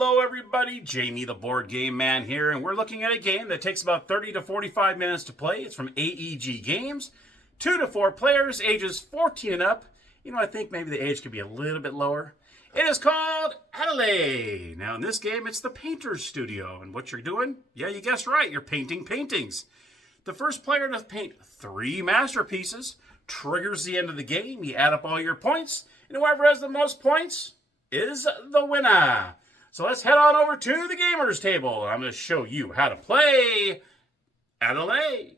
Hello everybody, Jamie the Board Game Man here, and we're looking at a game that takes about 30 to 45 minutes to play. It's from AEG Games, 2 to 4 players, ages 14 and up. You know, I think maybe the age could be a little bit lower. It is called Atelier. Now in this game, it's the Painter's Studio, and what you're doing? Yeah, you guessed right, you're painting paintings. The first player to paint 3 masterpieces triggers the end of the game. You add up all your points, and whoever has the most points is the winner. So let's head on over to the gamer's table. I'm going to show you how to play Atelier.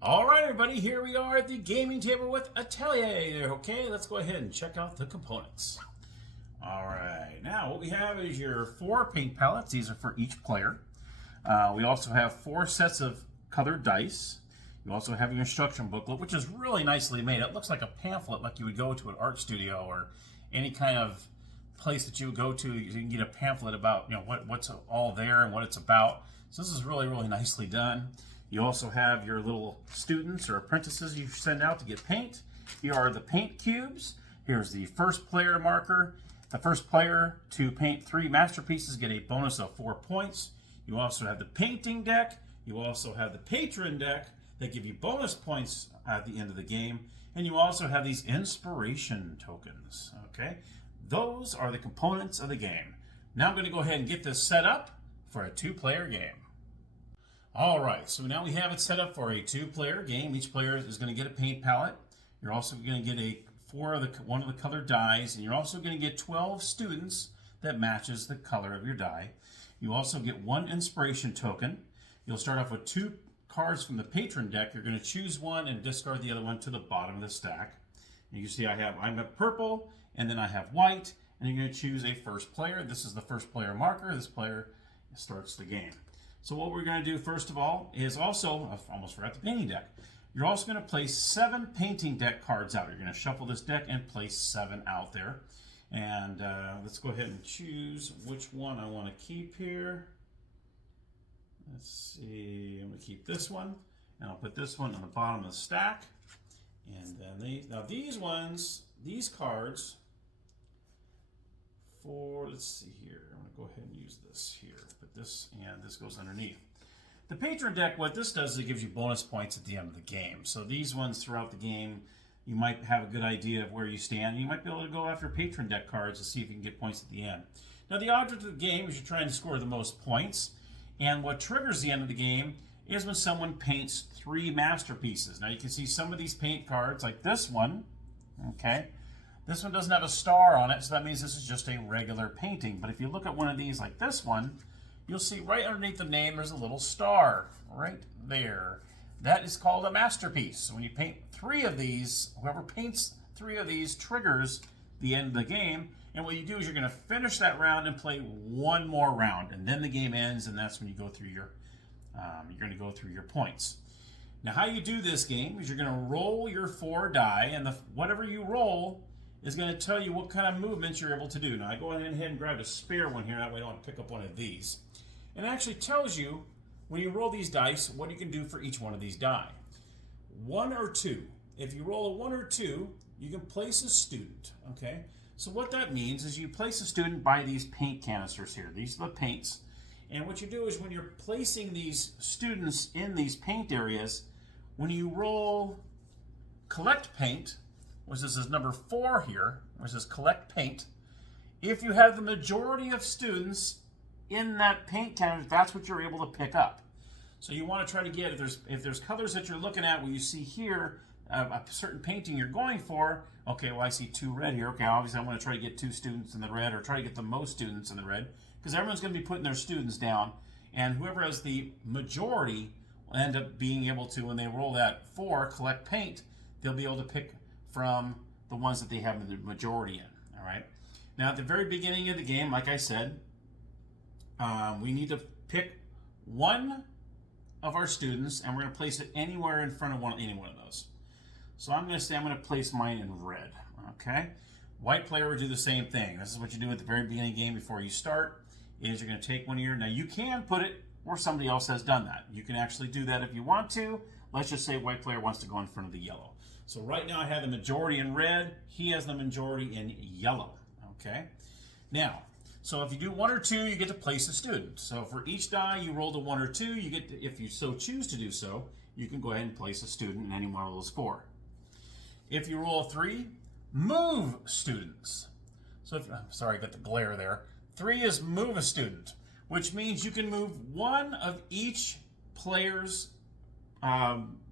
All right, everybody, here we are at the gaming table with Atelier. Okay, let's go ahead and check out the components. All right, now what we have is your 4 paint palettes. These are for each player. We also have 4 sets of colored dice. You also have your instruction booklet, which is really nicely made. It looks like a pamphlet like you would go to an art studio or any kind of place that you would go to. You can get a pamphlet about, you know, what's all there and what it's about. So this is really, really nicely done. You also have your little students or apprentices you send out to get paint. Here are the paint cubes. Here's the first player marker. The first player to paint 3 masterpieces get a bonus of 4 points. You also have the painting deck. You also have the patron deck that give you bonus points at the end of the game. And you also have these inspiration tokens. Okay, those are the components of the game. Now I'm going to go ahead and get this set up for a 2-player game. All right, so now we have it set up for a 2-player game. Each player is going to get a paint palette. You're also going to get one of the colored dies, and you're also going to get 12 students that matches the color of your die. You also get 1 inspiration token. You'll start off with 2 cards from the patron deck. You're going to choose one and discard the other one to the bottom of the stack. And you can see I'm at purple, and then I have white, and you're going to choose a first player. This is the first player marker. This player starts the game. So what we're going to do first of all is also, I almost forgot the painting deck. You're also going to place 7 painting deck cards out. You're going to shuffle this deck and place 7 out there. And let's go ahead and choose which one I want to keep here. Let's see, I'm going to keep this one, and I'll put this one on the bottom of the stack. And then these cards, let's see here, I'm going to go ahead and use this here. Put this, and this goes underneath. The patron deck, what this does is it gives you bonus points at the end of the game. So these ones throughout the game, you might have a good idea of where you stand. You might be able to go after patron deck cards to see if you can get points at the end. Now the object of the game is you're trying to score the most points. And what triggers the end of the game is when someone paints 3 masterpieces. Now you can see some of these paint cards, like this one, okay? This one doesn't have a star on it, so that means this is just a regular painting. But if you look at one of these like this one, you'll see right underneath the name there's a little star right there. That is called a masterpiece. So when you paint 3 of these, whoever paints 3 of these triggers the end of the game. And what you do is you're going to finish that round and play 1 more round, and then the game ends, and that's when you go through your points. Now how you do this game is you're going to roll your 4 die, and whatever you roll is going to tell you what kind of movements you're able to do. Now I go ahead and grab a spare one here, that way I don't want to pick up one of these. And it actually tells you when you roll these dice what you can do for each one of these die. 1 or 2. If you roll a 1 or 2, you can place a student. Okay. So what that means is you place a student by these paint canisters here. These are the paints. And what you do is when you're placing these students in these paint areas, when you roll collect paint, which is number 4 here, which is collect paint, if you have the majority of students in that paint canister, that's what you're able to pick up. So you want to try to get, if there's colors that you're looking at where you see here a certain painting you're going for, okay, well I see 2 red here, okay, obviously I'm going to try to get 2 students in the red, or try to get the most students in the red, because everyone's going to be putting their students down, and whoever has the majority will end up being able to, when they roll that 4, collect paint, they'll be able to pick from the ones that they have the majority in. All right. Now at the very beginning of the game, like I said, we need to pick one of our students, and we're going to place it anywhere in front of any one of those. So I'm going to say I'm going to place mine in red. Okay. White player would do the same thing. This is what you do at the very beginning of the game before you start, is you're going to take one of your, now you can put it where somebody else has done that. You can actually do that if you want to. Let's just say white player wants to go in front of the yellow. So right now I have the majority in red. He has the majority in yellow. Okay. Now, so if you do 1 or 2, you get to place a student. So for each die you roll to 1 or 2, you get to, if you so choose to do so, you can go ahead and place a student in any one of those 4. If you roll a 3, move students. So if, I'm sorry, I got the glare there. 3 is move a student, which means you can move one of each player's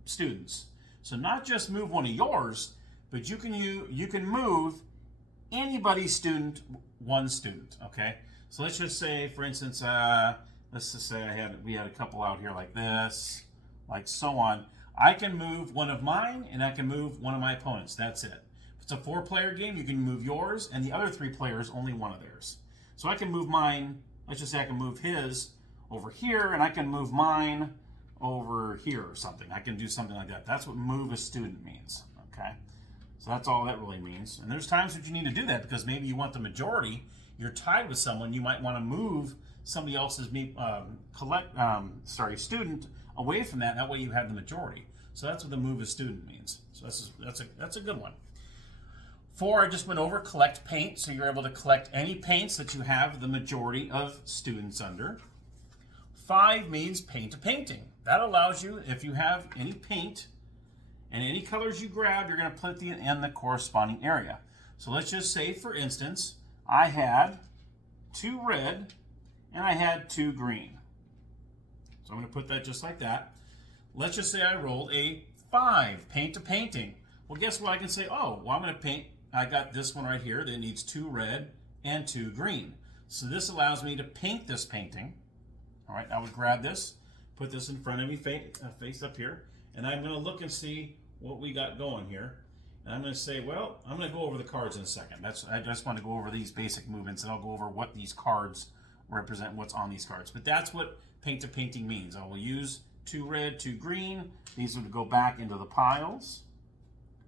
students. So not just move one of yours, but you can move anybody's student, one student. Okay. So let's just say, for instance, let's just say we had a couple out here like this, like so on. I can move one of mine, and I can move one of my opponents. That's it. If it's a 4-player game, you can move yours, and the other 3 players only one of theirs. So I can move mine. Let's just say I can move his over here, and I can move mine over here or something. I can do something like that. That's what move a student means. Okay. So that's all that really means. And there's times that you need to do that because maybe you want the majority. You're tied with someone. You might want to move somebody else's student away from that. That way you have the majority. So that's what the move a student means. So that's a good one. 4, I just went over collect paint. So you're able to collect any paints that you have the majority of students under. 5 means paint a painting. That allows you, if you have any paint and any colors you grab, you're going to put them in the corresponding area. So let's just say, for instance, I had 2 red and I had 2 green. So I'm going to put that just like that. Let's just say I rolled a 5, paint a painting. Well, guess what? I can say, oh, well, I'm going to paint, I got this one right here that needs 2 red and 2 green. So this allows me to paint this painting. All right, I would grab this, put this in front of me, face up here, and I'm going to look and see what we got going here. And I'm going to say, well, I'm going to go over the cards in a second. I just want to go over these basic movements, and I'll go over what these cards represent, what's on these cards. But that's what paint a painting means. I will use 2 red, 2 green. These would go back into the piles,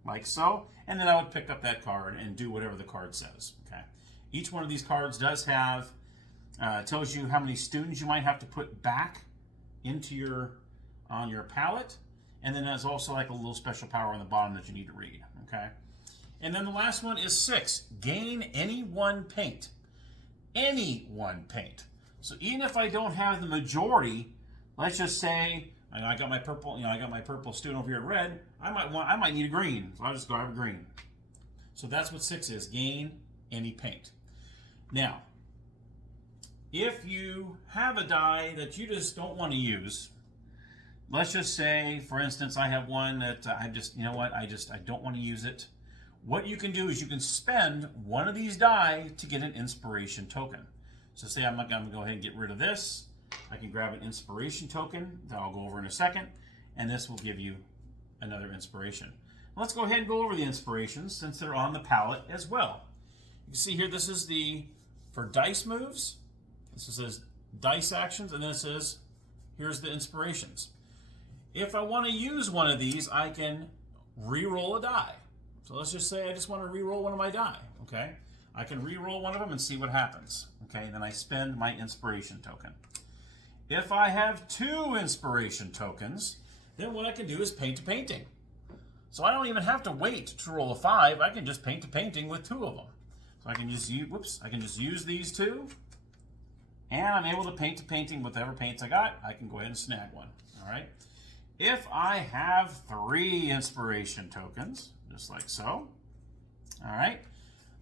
like so. And then I would pick up that card and do whatever the card says. Okay. Each one of these cards does have, tells you how many students you might have to put back into on your palette. And then there's also like a little special power on the bottom that you need to read. Okay. And then the last one is 6. Gain any one paint. Any one paint. So even if I don't have the majority, let's just say I got my purple, I got my purple student over here at red. I might need a green, so I'll just grab a green. So that's what 6 is. Gain any paint. Now, if you have a die that you just don't want to use, let's just say, for instance, I have one that I don't want to use it. What you can do is you can spend one of these die to get an inspiration token. So say I'm going to go ahead and get rid of this. I can grab an inspiration token that I'll go over in a second, and this will give you another inspiration. Let's go ahead and go over the inspirations since they're on the palette as well. You can see here, this is for dice moves. This says dice actions, and then it says, here's the inspirations. If I want to use one of these, I can re-roll a die. So let's just say I just want to re-roll one of my die, okay? I can re-roll one of them and see what happens, okay? And then I spend my inspiration token. If I have 2 inspiration tokens, then what I can do is paint a painting. So I don't even have to wait to roll a 5. I can just paint a painting with 2 of them. So I can just use these 2, and I'm able to paint a painting with whatever paints I got. I can go ahead and snag one, all right? If I have 3 inspiration tokens, just like so, all right,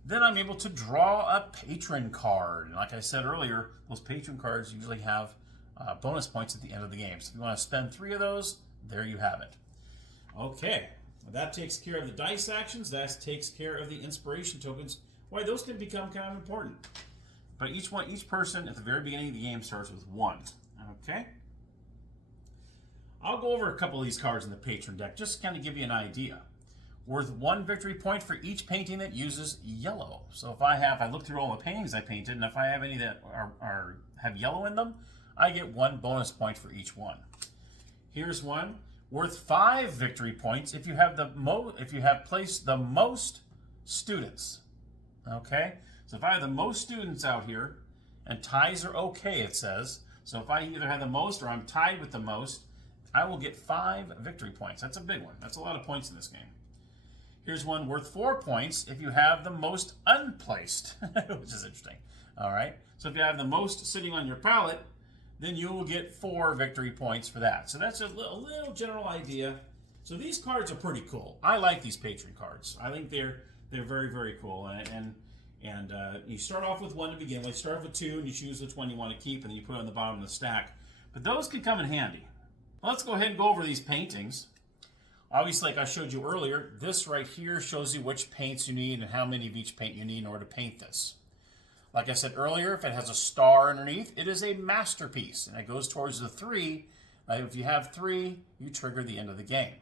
then I'm able to draw a patron card. And like I said earlier, those patron cards usually have bonus points at the end of the game. So if you want to spend 3 of those, there you have it. Okay, well, that takes care of the dice actions. That takes care of the inspiration tokens. Why, those can become kind of important. But each person at the very beginning of the game starts with 1. Okay. I'll go over a couple of these cards in the patron deck just to kind of give you an idea. Worth 1 victory point for each painting that uses yellow. So if I look through all the paintings I painted, and if I have any that have yellow in them, I get 1 bonus point for each one. Here's one worth 5 victory points if you have placed the most students. Okay, so if I have the most students out here, and ties are okay, it says. So if I either have the most or I'm tied with the most, I will get 5 victory points. That's a big one. That's a lot of points in this game. Here's one worth 4 points if you have the most unplaced, which is interesting. All right, so if you have the most sitting on your pallet, then you will get 4 victory points for that. So that's a little general idea. So these cards are pretty cool. I like these patron cards. I think they're very, very cool. And you start off with 1 to begin with. You start off with 2, and you choose which one you want to keep, and then you put it on the bottom of the stack. But those can come in handy. Let's go ahead and go over these paintings. Obviously, like I showed you earlier, this right here shows you which paints you need and how many of each paint you need in order to paint this. Like I said earlier, if it has a star underneath, it is a masterpiece, and it goes towards the 3. If you have 3, you trigger the end of the game.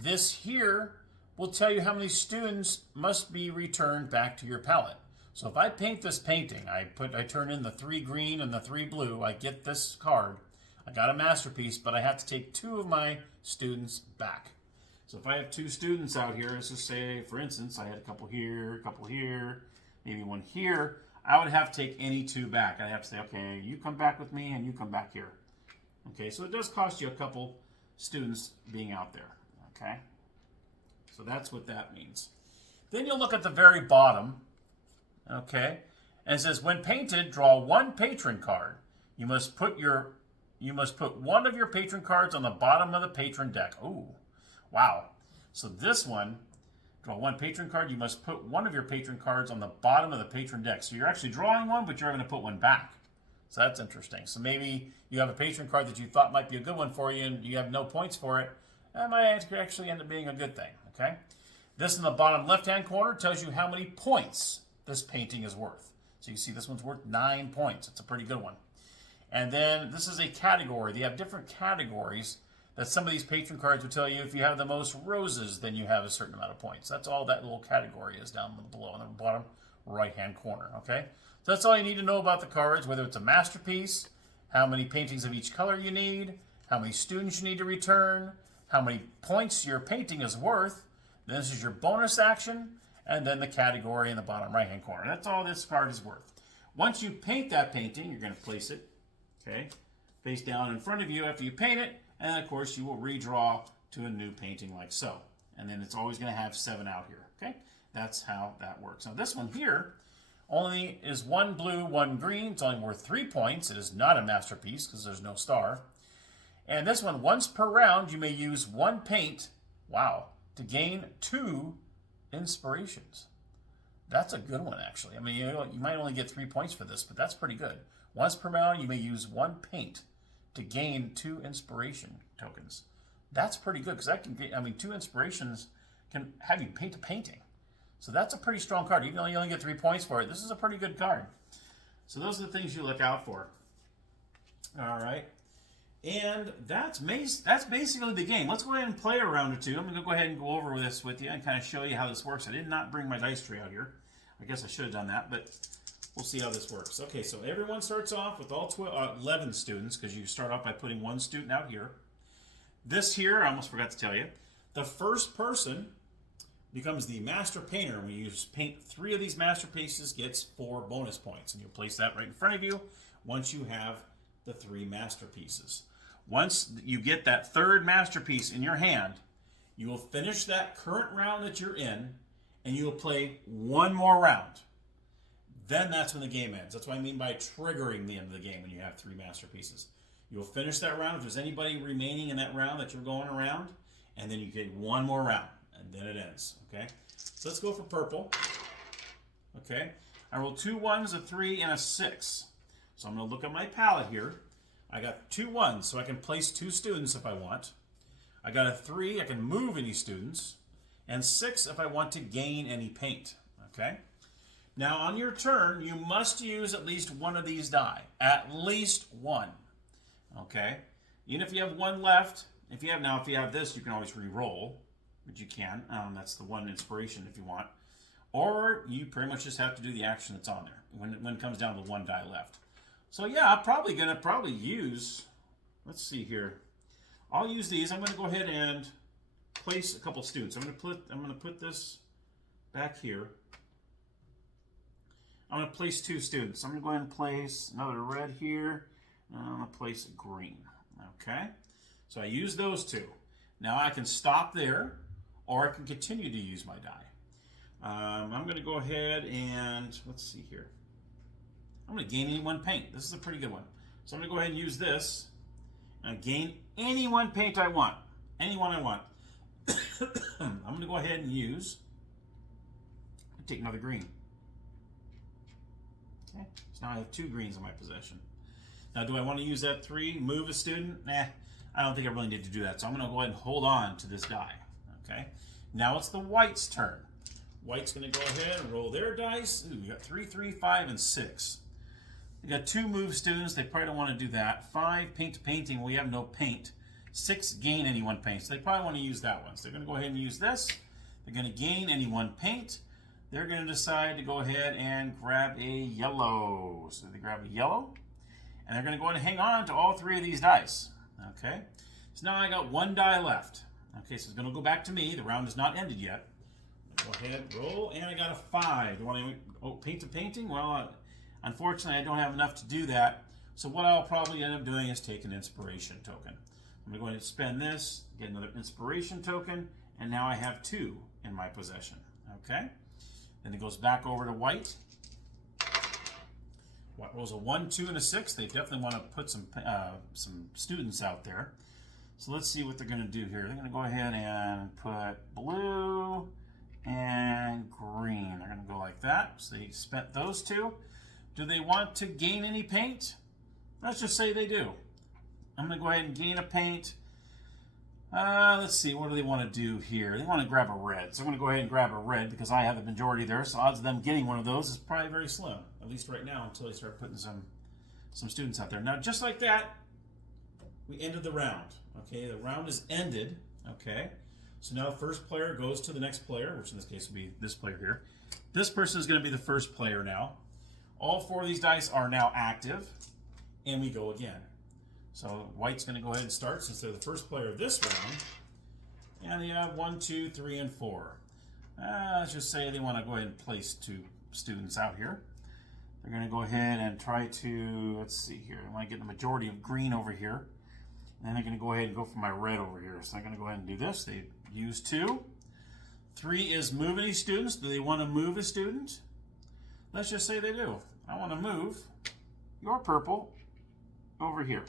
This here will tell you how many students must be returned back to your palette. So if I paint this painting, I turn in the 3 green and the 3 blue, I get this card. I got a masterpiece, but I have to take 2 of my students back. So if I have 2 students out here, let's just say, for instance, I had a couple here, maybe 1 here, I would have to take any 2 back. I'd have to say, okay, you come back with me and you come back here. Okay, so it does cost you a couple students being out there. Okay, so that's what that means. Then you'll look at the very bottom. Okay, and it says, when painted, draw 1 patron card. You must put 1 of your patron cards on the bottom of the patron deck. Ooh. Wow. So this one, draw 1 patron card. You must put 1 of your patron cards on the bottom of the patron deck. So you're actually drawing 1, but you're going to put 1 back. So that's interesting. So maybe you have a patron card that you thought might be a good one for you, and you have no points for it. That might actually end up being a good thing. Okay. This in the bottom left-hand corner tells you how many points this painting is worth. So you see this one's worth 9 points. It's a pretty good one. And then this is a category. They have different categories that some of these patron cards will tell you. If you have the most roses, then you have a certain amount of points. That's all that little category is down below in the bottom right-hand corner, okay? So that's all you need to know about the cards, whether it's a masterpiece, how many paintings of each color you need, how many students you need to return, how many points your painting is worth. Then this is your bonus action, and then the category in the bottom right-hand corner. That's all this card is worth. Once you paint that painting, you're going to place it, okay, face down in front of you after you paint it, and of course you will redraw to a new painting like so. And then it's always going to have 7 out here, okay? That's how that works. Now this one here only is 1 blue, 1 green. It's only worth 3 points. It is not a masterpiece because there's no star. And this one, once per round, you may use 1 paint, wow, to gain 2 inspirations. That's a good one, actually. I mean, you might only get 3 points for this, but that's pretty good. Once per round, you may use 1 paint to gain 2 inspiration tokens. That's pretty good because that can get, 2 inspirations can have you paint a painting. So that's a pretty strong card. Even though you only get 3 points for it, this is a pretty good card. So those are the things you look out for. All right. And that's basically the game. Let's go ahead and play a round or 2. I'm going to go ahead and go over this with you and kind of show you how this works. I did not bring my dice tray out here. I guess I should have done that, but we'll see how this works. Okay, so everyone starts off with all 11 students because you start off by putting 1 student out here. This here, I almost forgot to tell you, the first person becomes the master painter. When you paint 3 of these masterpieces, gets 4 bonus points. And you'll place that right in front of you once you have the 3 masterpieces. Once you get that 3rd masterpiece in your hand, you will finish that current round that you're in, and you will play 1 more round. Then that's when the game ends. That's what I mean by triggering the end of the game when you have 3 masterpieces. You'll finish that round. If there's anybody remaining in that round that you're going around, and then you get 1 more round, and then it ends. Okay? So let's go for purple. Okay? I roll 2 1s, a 3, and a 6. So I'm going to look at my palette here. I got 2 1s, so I can place 2 students if I want. I got a 3, I can move any students. And 6 if I want to gain any paint. Okay? Now on your turn, you must use at least 1 of these die. At least 1. Okay? Even if you have 1 left, if you have this, you can always re-roll, but you can. That's the 1 inspiration if you want. Or you pretty much just have to do the action that's on there when it comes down to 1 die left. So yeah, I'm probably going to use, let's see here. I'll use these. I'm going to go ahead and place a couple students. I'm going to put this back here. I'm going to place 2 students. I'm going to go ahead and place another red here, and I'm going to place green. Okay, so I use those 2. Now I can stop there, or I can continue to use my die. I'm going to go ahead and, let's see here. I'm going to gain any 1 paint. This is a pretty good one. So I'm going to go ahead and use this, and gain any 1 paint I want. Any one I want. I'm going to go ahead and take another green. Okay, so now I have 2 greens in my possession. Now, do I want to use that 3, move a student? Nah, I don't think I really need to do that. So I'm going to go ahead and hold on to this die. Okay, now it's the white's turn. White's going to go ahead and roll their dice. Ooh, we got 3, 3, 5, and 6. We got 2 move students. They probably don't want to do that. 5, paint to painting. We have no paint. 6, gain any 1 paint. So they probably want to use that one. So they're going to go ahead and use this. They're going to gain any 1 paint. They're going to decide to go ahead and grab a yellow. So they grab a yellow. And they're going to go ahead and hang on to all 3 of these dice. Okay. So now I got 1 die left. Okay, so it's going to go back to me. The round is not ended yet. Go ahead, roll, and I got a 5. Do you want to paint to painting? Well, unfortunately, I don't have enough to do that. So what I'll probably end up doing is take an inspiration token. I'm going to go ahead and spend this, get another inspiration token, and now I have 2 in my possession. Okay? Then it goes back over to white. White rolls a 1, 2, and a 6. They definitely want to put some students out there. So let's see what they're going to do here. They're going to go ahead and put blue and green. They're going to go like that. So they spent those 2. Do they want to gain any paint? Let's just say they do. I'm going to go ahead and gain a paint. Let's see, what do they want to do here? They want to grab a red. So I'm going to go ahead and grab a red because I have the majority there. So odds of them getting one of those is probably very slim, at least right now, until they start putting some students out there. Now, just like that, we ended the round. Okay, the round is ended. Okay, so now the first player goes to the next player, which in this case will be this player here. This person is going to be the first player now. All 4 of these dice are now active, and we go again. So white's going to go ahead and start since they're the first player of this round. And they have 1, 2, 3, and 4. Let's just say they want to go ahead and place 2 students out here. They're going to go ahead and try to, let's see here, I want to get the majority of green over here. And then they're going to go ahead and go for my red over here. So I'm going to go ahead and do this. They use 2. 3 is move any students. Do they want to move a student? Let's just say they do. I want to move your purple over here.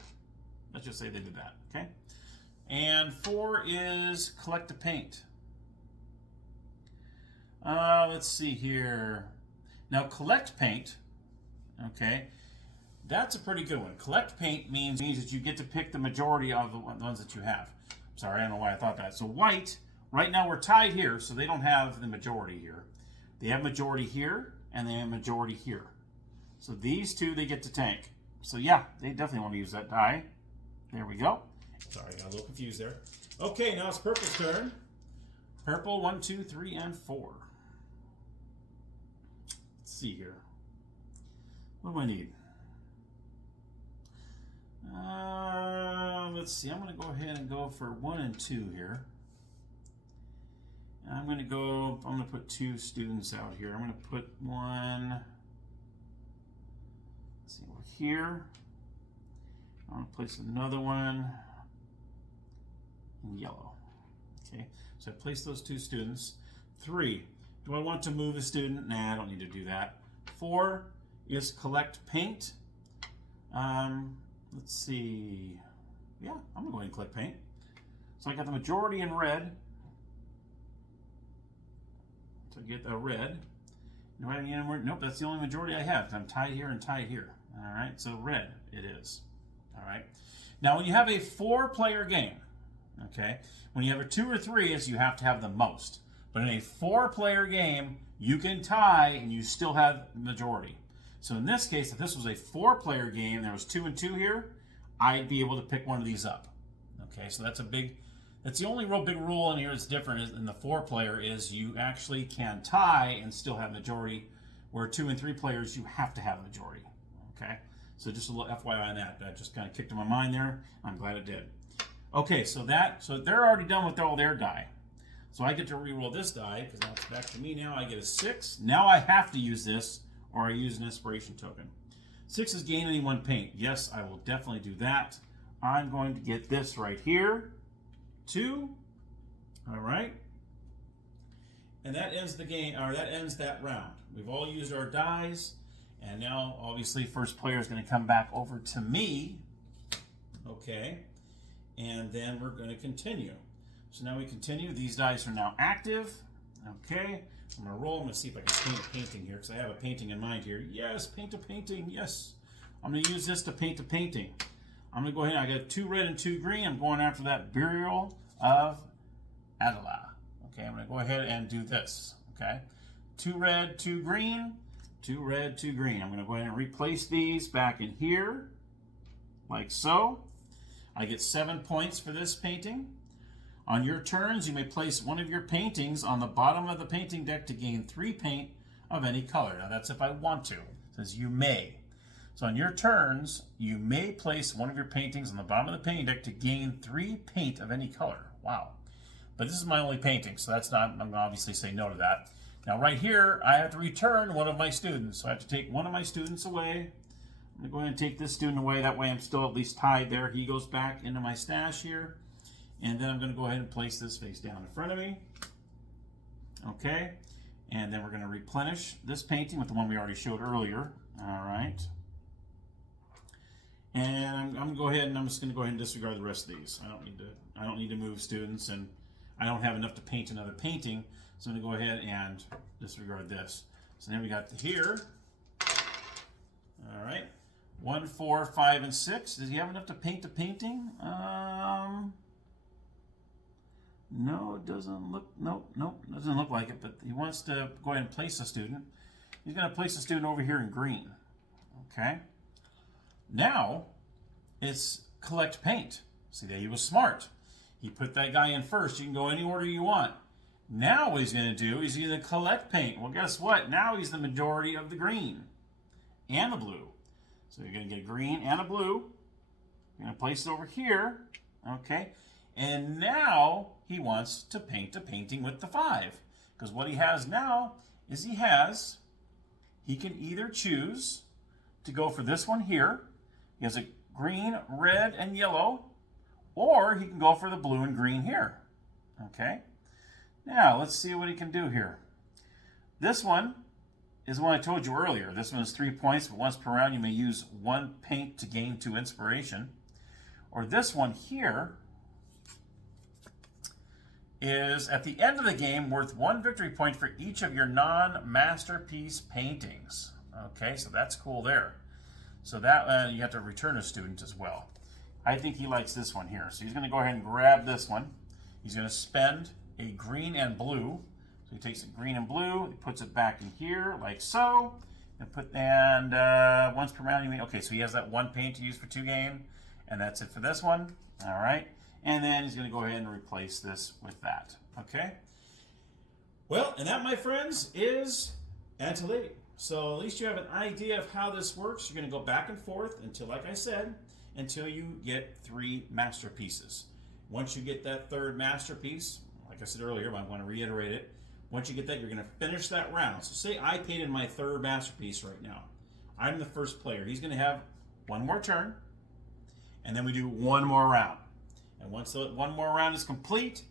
Let's just say they did that, okay? And 4 is collect a paint. Let's see here. Now collect paint, okay, that's a pretty good one. Collect paint means that you get to pick the majority of the ones that you have. Sorry, I don't know why I thought that. So white, right now we're tied here, so they don't have the majority here. They have majority here, and they have majority here. So these 2, they get to tank. So yeah, they definitely want to use that die. There we go. Sorry, I got a little confused there. Okay, now it's purple's turn. Purple, 1, 2, 3, and 4. Let's see here. What do I need? Let's see. I'm going to go ahead and go for 1 and 2 here. And I'm going to put 2 students out here. I'm going to put 1, let's see, over here. I'm going to place another one in yellow. Okay, so I placed those 2 students. 3, do I want to move a student? Nah, I don't need to do that. 4 is collect paint. Let's see. Yeah, I'm going to go ahead and collect paint. So I got the majority in red. So I get a red. Do I have any more? Nope, that's the only majority I have. I'm tied here and tied here. All right, so red it is. All right. Now, when you have a 4-player game, okay, when you have a 2 or 3, is you have to have the most. But in a 4-player game, you can tie and you still have majority. So in this case, if this was a 4-player game, there was 2 and 2 here, I'd be able to pick one of these up. Okay, so that's the only real big rule in here that's different in the 4-player is you actually can tie and still have majority, where 2 and 3 players, you have to have majority. Okay, so just a little FYI on that. That just kind of kicked in my mind there. I'm glad it did. Okay, so they're already done with all their die. So I get to re-roll this die, because now it's back to me now. I get a 6. Now I have to use this, or I use an inspiration token. 6 is gain any one paint. Yes, I will definitely do that. I'm going to get this right here. 2. All right. And that ends the game, or that ends that round. We've all used our dies, and now obviously first player is going to come back over to me. Okay. And then we're going to continue. So now we continue. These dice are now active. Okay. I'm going to roll. I'm going to see if I can paint a painting here because I have a painting in mind here. Yes, paint a painting. Yes. I'm going to use this to paint a painting. I'm going to go ahead. I got 2 red and 2 green. I'm going after that Burial of Atelier. Okay, I'm going to go ahead and do this. Okay. 2 red, 2 green. 2 red, 2 green. I'm going to go ahead and replace these back in here like so. I get 7 points for this painting. On your turns, you may place one of your paintings on the bottom of the painting deck to gain 3 paint of any color. Now that's if I want to. It says you may. So on your turns, you may place one of your paintings on the bottom of the painting deck to gain 3 paint of any color. Wow. But this is my only painting, so that's not, I'm going to obviously say no to that. Now right here, I have to return one of my students. So I have to take one of my students away. I'm going to go ahead and take this student away. That way I'm still at least tied there. He goes back into my stash here. And then I'm going to go ahead and place this face down in front of me. Okay. And then we're going to replenish this painting with the one we already showed earlier. All right. And I'm going to go ahead and I'm just going to go ahead and disregard the rest of these. I don't need to move students, and I don't have enough to paint another painting. So I'm going to go ahead and disregard this. So then we got here. All right. 1, 4, 5, and 6. Does he have enough to paint a painting? No, it doesn't look, nope, doesn't look like it, but he wants to go ahead and place a student. He's going to place a student over here in green. Okay. Now, it's collect paint. See, that he was smart. He put that guy in first. You can go any order you want. Now what he's going to do is he's going to collect paint. Well, guess what? Now he's the majority of the green and the blue. So you're going to get a green and a blue. You're going to place it over here. Okay. And now he wants to paint a painting with the 5. Because what he has now is he can either choose to go for this one here. He has a green, red, and yellow. Or he can go for the blue and green here. Okay. Now, let's see what he can do here. This one is the one I told you earlier. This one is 3 points, but once per round you may use 1 paint to gain 2 inspiration. Or this one here is at the end of the game worth 1 victory point for each of your non-masterpiece paintings. Okay, so that's cool there. So that you have to return a student as well. I think he likes this one here. So he's going to go ahead and grab this one. He's going to spend a green and blue. So he takes a green and blue, he puts it back in here like so, and once per round you may, okay, so he has that 1 paint to use for 2 gain, and that's it for this one. All right. And then he's going to go ahead and replace this with that. Okay? Well, and that, my friends, is Atelier. So at least you have an idea of how this works. You're going to go back and forth until, like I said, until you get 3 masterpieces. Once you get that 3rd masterpiece, like I said earlier, but I'm going to reiterate it. Once you get that, you're going to finish that round. So say I painted my 3rd masterpiece right now. I'm the first player. He's going to have 1 more turn, and then we do 1 more round. And once the 1 more round is complete,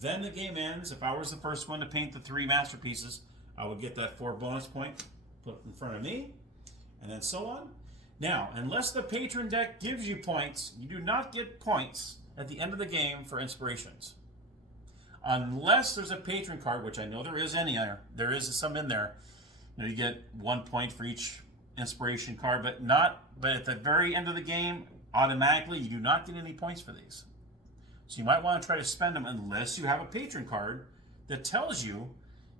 then the game ends. If I was the first one to paint the 3 masterpieces, I would get that 4 bonus point put in front of me, and then so on. Now, unless the patron deck gives you points, you do not get points at the end of the game for inspirations. Unless there's a patron card, which I know there is there is some in there. You get 1 point for each inspiration card, but at the very end of the game, automatically you do not get any points for these. So you might want to try to spend them unless you have a patron card that tells you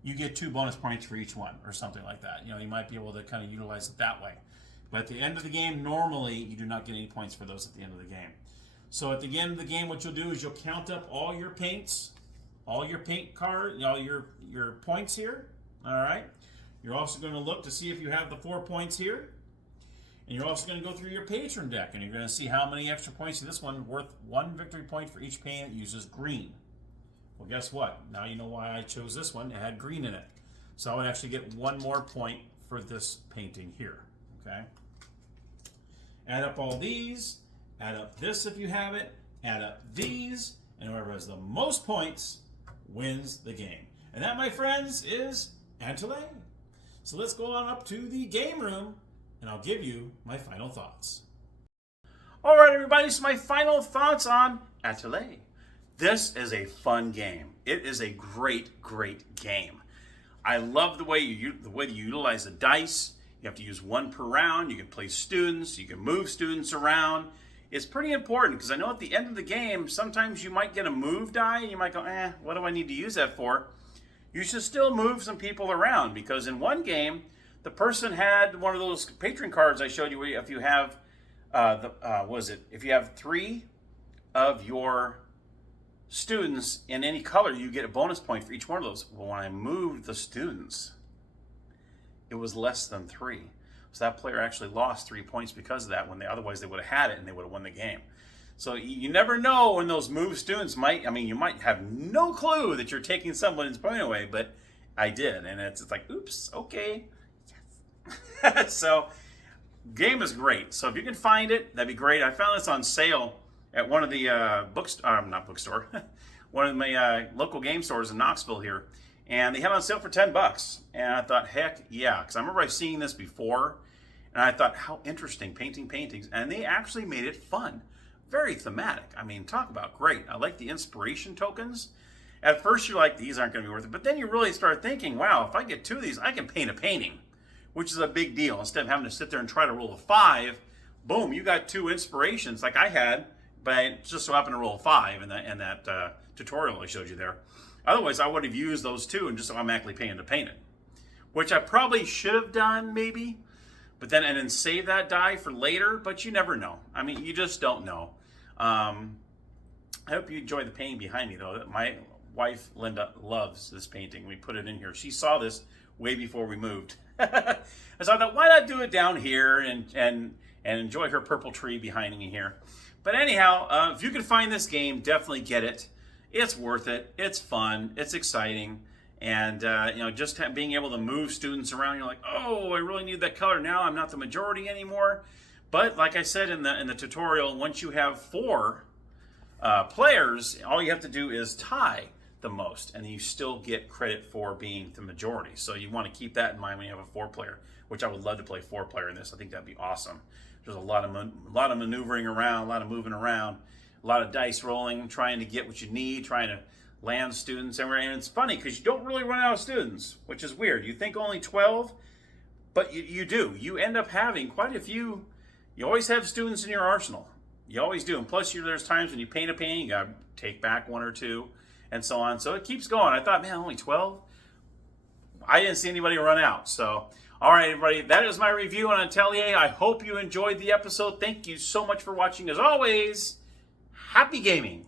you get 2 bonus points for each one or something like that. You know, you might be able to kind of utilize it that way. But at the end of the game, normally you do not get any points for those at the end of the game. So at the end of the game, what you'll do is you'll count up all your paints, all your paint card, all your points here. All right. You're also going to look to see if you have the 4 points here. And you're also going to go through your patron deck, and you're going to see how many extra points. This one worth 1 victory point for each paint that uses green. Well, guess what? Now you know why I chose this one. It had green in it. So I would actually get 1 more point for this painting here, okay? Add up all these, add up this if you have it, add up these, and whoever has the most points wins the game. And that, my friends, is Atelier. So let's go on up to the game room, and I'll give you my final thoughts. All right, everybody, so my final thoughts on Atelier. This is a fun game. It is a great, great game. I love the way you utilize the dice. You have to use one per round. You can play students. You can move students around. It's pretty important because I know at the end of the game, sometimes you might get a move die and you might go, what do I need to use that for? You should still move some people around because in one game, the person had one of those patron cards I showed you where if you have, if you have 3 of your students in any color, you get a bonus point for each one of those. Well, when I moved the students, it was less than 3. So that player actually lost 3 points because of that, when otherwise they would have had it and they would have won the game. So you never know when those move students you might have no clue that you're taking someone's point away, but I did. And it's like, oops, okay. Yes. So game is great. So if you can find it, that'd be great. I found this on sale at one of the one of my local game stores in Knoxville here. And they had it on sale for $10. And I thought, heck yeah, because I remember I've seen this before. And I thought, how interesting, painting paintings. And they actually made it fun. Very thematic. I mean, talk about great. I like the inspiration tokens. At first you're like, these aren't going to be worth it. But then you really start thinking, wow, if I get 2 of these, I can paint a painting, which is a big deal. Instead of having to sit there and try to roll a 5, boom, you got 2 inspirations like I had, but I just so happened to roll a 5 in that tutorial I showed you there. Otherwise, I would have used those 2 and just automatically painted it, which I probably should have done maybe, but then save that die for later. But you never know. I mean, you just don't know. I hope you enjoy the painting behind me, though. My wife Linda loves this painting. We put it in here. She saw this way before we moved, and so I thought, why not do it down here and enjoy her purple tree behind me here. But anyhow, if you can find this game, definitely get it. It's worth it. It's fun. It's exciting. And, just being able to move students around, you're like, oh, I really need that color now. I'm not the majority anymore. But like I said in the tutorial, once you have 4 players, all you have to do is tie the most, and you still get credit for being the majority. So you want to keep that in mind when you have a 4-player, which I would love to play 4-player in this. I think that'd be awesome. There's a lot of maneuvering around, a lot of moving around, a lot of dice rolling, trying to get what you need, trying to land students everywhere. And it's funny because you don't really run out of students, which is weird. You think only 12, but you do. You end up having quite a few. You always have students in your arsenal. You always do. And plus, there's times when you paint a painting, you got to take back 1 or 2, and so on. So it keeps going. I thought, man, only 12? I didn't see anybody run out. So, all right, everybody, that is my review on Atelier. I hope you enjoyed the episode. Thank you so much for watching. As always, happy gaming.